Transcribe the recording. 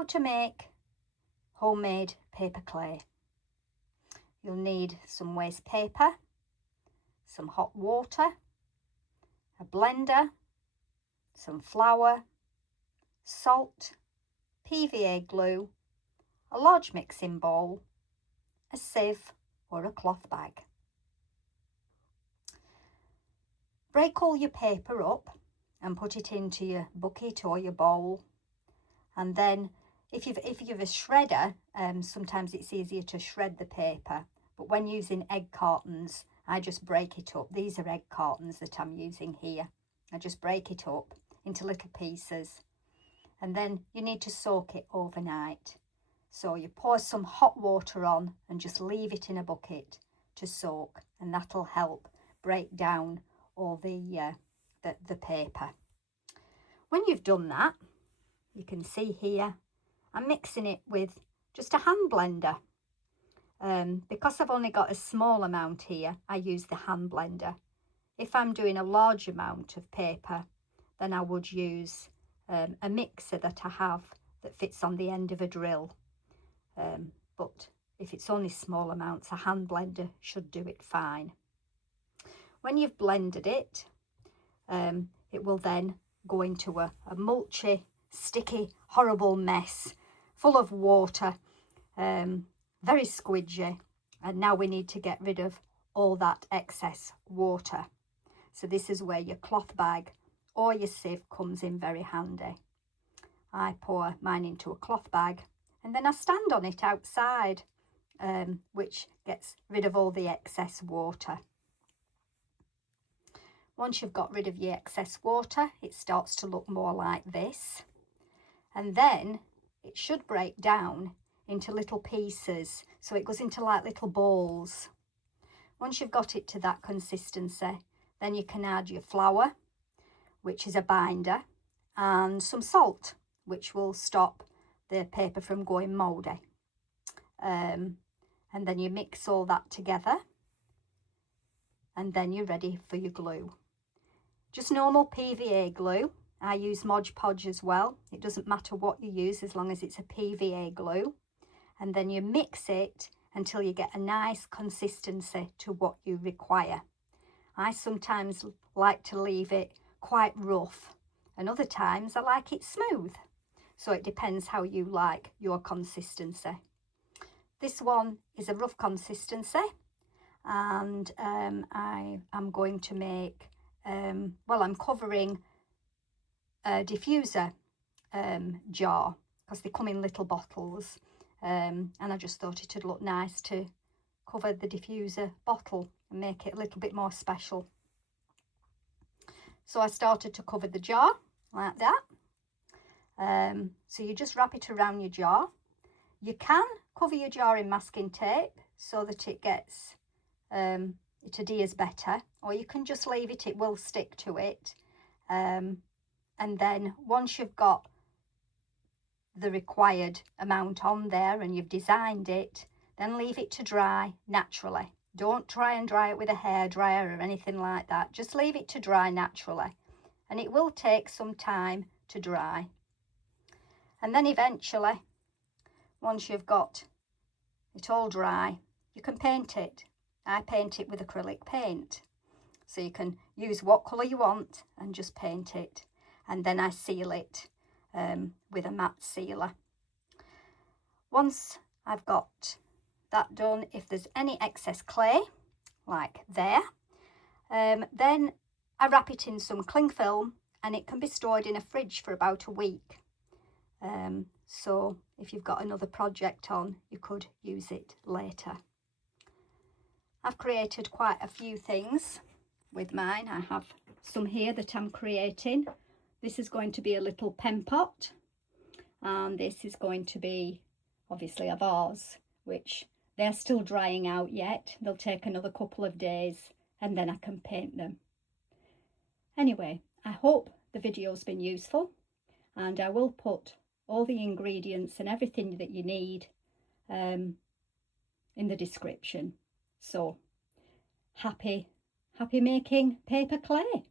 how to make homemade paper clay. You'll need some waste paper, some hot water, a blender, some flour, salt, PVA glue, a large mixing bowl, a sieve or a cloth bag. Break all your paper up and put it into your bucket or your bowl, and then if you've a shredder, sometimes it's easier to shred the paper, but when using egg cartons I just break it up. These are egg cartons that I'm using here. I just break it up into little pieces, and then you need to soak it overnight. So you pour some hot water on and just leave it in a bucket to soak, and that'll help break down all the paper. When you've done that, you can see here I'm mixing it with just a hand blender. Because I've only got a small amount here, I use the hand blender. If I'm doing a large amount of paper, then I would use a mixer that I have that fits on the end of a drill. But if it's only small amounts, a hand blender should do it fine. When you've blended it, it will then go into a mulchy, sticky, horrible mess full of water, very squidgy, and now we need to get rid of all that excess water. So this is where your cloth bag or your sieve comes in very handy. I pour mine into a cloth bag and then I stand on it outside, which gets rid of all the excess water. Once you've got rid of your excess water, it starts to look more like this, and then it should break down into little pieces, so it goes into like little balls. Once you've got it to that consistency, then you can add your flour, which is a binder, and some salt, which will stop the paper from going mouldy. And then you mix all that together, and then you're ready for your glue. Just normal PVA glue. I use Mod Podge as well. It doesn't matter what you use as long as it's a PVA glue. And then you mix it until you get a nice consistency to what you require. I sometimes like to leave it quite rough, and other times I like it smooth. So it depends how you like your consistency. This one is a rough consistency, and I am going to make, well, I'm covering a diffuser jar because they come in little bottles, and I just thought it'd look nice to cover the diffuser bottle and make it a little bit more special. So I started to cover the jar like that. So you just wrap it around your jar. You can cover your jar in masking tape so that it gets, it adheres better, or you can just leave it, it will stick to it. And then once you've got the required amount on there and you've designed it, then leave it to dry naturally. Don't try and dry it with a hairdryer or anything like that. Just leave it to dry naturally, and it will take some time to dry. And then eventually, once you've got it all dry, you can paint it. I paint it with acrylic paint, so you can use what colour you want and just paint it. And then I seal it with a matte sealer. Once I've got that done, if there's any excess clay, like there, then I wrap it in some cling film, and it can be stored in a fridge for about a week. So if you've got another project on, you could use it later. I've created quite a few things with mine. I have some here that I'm creating. This is going to be a little pen pot, and this is going to be obviously a vase, which they're still drying out yet. They'll take another couple of days and then I can paint them. Anyway, I hope the video's been useful, and I will put all the ingredients and everything that you need in the description. So happy making paper clay.